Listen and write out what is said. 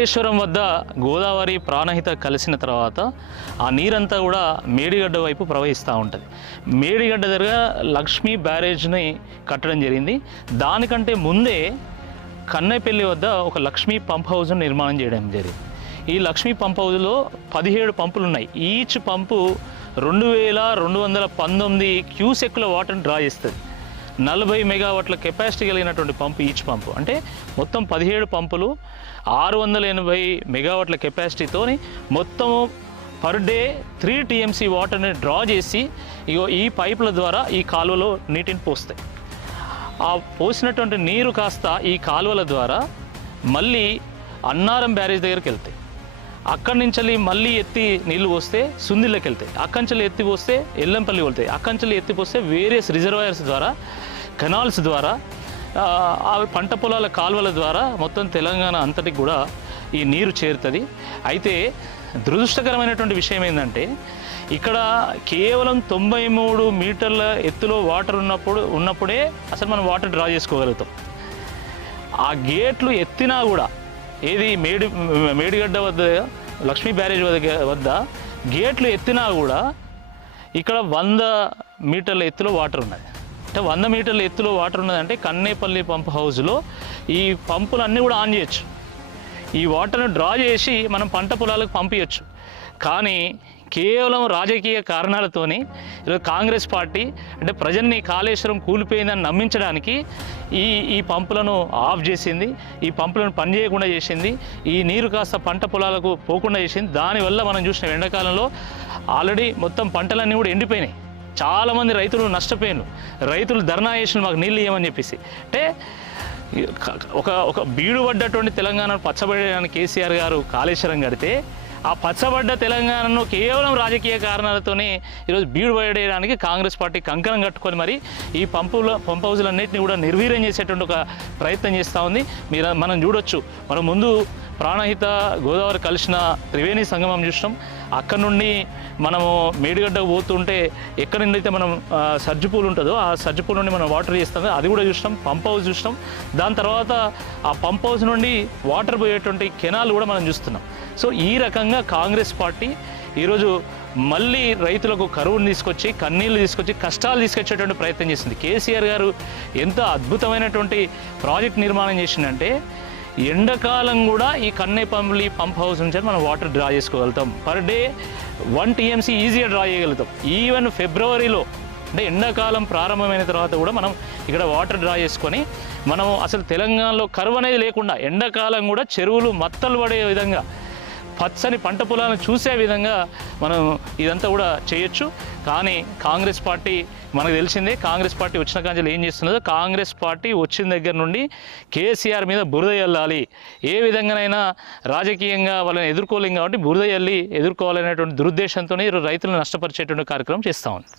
కాళేశ్వరం వద్ద గోదావరి ప్రాణహిత కలిసిన తర్వాత ఆ నీరంతా కూడా మేడిగడ్డ వైపు ప్రవహిస్తూ ఉంటుంది. మేడిగడ్డ దగ్గర లక్ష్మీ బ్యారేజ్ని కట్టడం జరిగింది. దానికంటే ముందే కన్నెపల్లి వద్ద ఒక లక్ష్మీ పంప్ హౌస్ను నిర్మాణం చేయడం జరిగింది. ఈ లక్ష్మీ పంప్ హౌస్లో 17 పంపులు ఉన్నాయి. ఈచ్ పంపు 2219 క్యూసెక్కుల వాటర్ని డ్రా చేస్తుంది. 40 మెగావాట్ల కెపాసిటీ కలిగినటువంటి పంపు ఈచ్ పంపు. అంటే మొత్తం 17 పంపులు 680 మెగావాట్ల కెపాసిటీతో మొత్తము పర్ డే 3 TMC వాటర్ని డ్రా చేసి ఈ పైపుల ద్వారా ఈ కాలువలో నీటిని పోస్తాయి. ఆ పోసినటువంటి నీరు కాస్త ఈ కాలువల ద్వారా మళ్ళీ అన్నారం బ్యారేజ్ దగ్గరికి వెళ్తాయి. అక్కడి నుంచి మళ్ళీ ఎత్తి నీళ్లు పోస్తే సుందిళ్ళకి వెళ్తాయి. అక్కడి నుంచి ఎత్తి పోస్తే ఎల్లంపల్లి వెళ్తాయి. అక్కడి నుంచి ఎత్తి పోస్తే వేరియస్ రిజర్వాయర్స్ ద్వారా, కెనాల్స్ ద్వారా, ఆ పంట పొలాల కాలువల ద్వారా మొత్తం తెలంగాణ అంతటికి కూడా ఈ నీరు చేరుతుంది. అయితే దురదృష్టకరమైనటువంటి విషయం ఏంటంటే ఇక్కడ కేవలం 93 మీటర్ల ఎత్తులో వాటర్ ఉన్నప్పుడే అసలు మనం వాటర్ డ్రా చేసుకోగలుగుతాం. ఆ గేట్లు ఎత్తినా కూడా ఏది మేడిగడ్డ వద్ద లక్ష్మీ బ్యారేజ్ వద్ద గేట్లు ఎత్తినా కూడా ఇక్కడ 100 మీటర్ల ఎత్తులో వాటర్ ఉన్నది. అంటే 100 మీటర్ల ఎత్తులో వాటర్ ఉన్నదంటే కన్నేపల్లి పంప్ హౌస్లో ఈ పంపులన్నీ కూడా ఆన్ చేయొచ్చు. ఈ వాటర్ను డ్రా చేసి మనం పంట పొలాలకు పంపించవచ్చు. కానీ కేవలం రాజకీయ కారణాలతోని ఈరోజు కాంగ్రెస్ పార్టీ అంటే ప్రజల్ని కాళేశ్వరం కూలిపోయిందని నమ్మించడానికి ఈ పంపులను ఆఫ్ చేసింది. ఈ పంపులను పనిచేయకుండా చేసింది. ఈ నీరు కాస్త పంట పొలాలకు పోకుండా చేసింది. దానివల్ల మనం చూసిన ఎండాకాలంలో ఆల్రెడీ మొత్తం పంటలన్నీ కూడా ఎండిపోయినాయి. చాలామంది రైతులు నష్టపోయారు. రైతులు ధర్నా చేసిన మాకు నీళ్ళు ఇవ్వమని చెప్పేసి. అంటే ఒక బీడు పడ్డటువంటి తెలంగాణను పచ్చబడడానికి కేసీఆర్ గారు కాళేశ్వరం కడితే ఆ పచ్చబడ్డ తెలంగాణను కేవలం రాజకీయ కారణాలతోనే ఈరోజు బీడు పడేయడానికి కాంగ్రెస్ పార్టీ కంకణం కట్టుకొని మరి ఈ పంప్ హౌజులన్నింటినీ కూడా నిర్వీర్యం చేసేటువంటి ఒక ప్రయత్నం చేస్తూ ఉంది. మనం చూడొచ్చు. మనం ముందు ప్రాణహిత గోదావరి కలిసిన త్రివేణి సంగమం చూసినాం. అక్కడ నుండి మనము మేడిగడ్డకు పోతుంటే ఎక్కడి నుండి అయితే మనం సర్జిపూల్ ఉంటుందో ఆ సర్జిపూల్ నుండి మనం వాటర్ చేస్తాం, అది కూడా చూసినాం. పంప్ హౌస్ చూసినాం. దాని తర్వాత ఆ పంప్ హౌస్ నుండి వాటర్ పోయేటువంటి కెనాల్ కూడా మనం చూస్తున్నాం. సో ఈ రకంగా కాంగ్రెస్ పార్టీ ఈరోజు మళ్ళీ రైతులకు కరువును తీసుకొచ్చి, కన్నీళ్లు తీసుకొచ్చి, కష్టాలు తీసుకొచ్చేటువంటి ప్రయత్నం చేసింది. కేసీఆర్ గారు ఎంత అద్భుతమైనటువంటి ప్రాజెక్ట్ నిర్మాణం చేసిందంటే ఎండాకాలం కూడా ఈ కన్నేపల్లి పంప్ హౌస్ నుంచి మనం వాటర్ డ్రా చేసుకోగలుగుతాం. పర్ డే 1 TMC ఈజీగా డ్రా చేయగలుగుతాం. ఈవెన్ ఫిబ్రవరిలో అంటే ఎండాకాలం ప్రారంభమైన తర్వాత కూడా మనం ఇక్కడ వాటర్ డ్రా చేసుకొని మనం అసలు తెలంగాణలో కరువు అనేది లేకుండా ఎండాకాలం కూడా చెరువులు మత్తలు పడే విధంగా, పచ్చని పంట పొలాలను చూసే విధంగా మనం ఇదంతా కూడా చేయొచ్చు. కానీ కాంగ్రెస్ పార్టీ మనకు తెలిసిందే. కాంగ్రెస్ పార్టీ వచ్చిన కాంచెలు ఏం చేస్తున్నదో, కాంగ్రెస్ పార్టీ వచ్చిన దగ్గర నుండి కేసీఆర్ మీద బురద చల్లాలి, ఏ విధంగానైనా రాజకీయంగా వాళ్ళని ఎదుర్కోలేం కాబట్టి బురద చల్లి ఎదుర్కోవాలనేటువంటి దురుద్దేశంతోనే రైతులను నష్టపరిచేటువంటి కార్యక్రమం చేస్తూ ఉంది.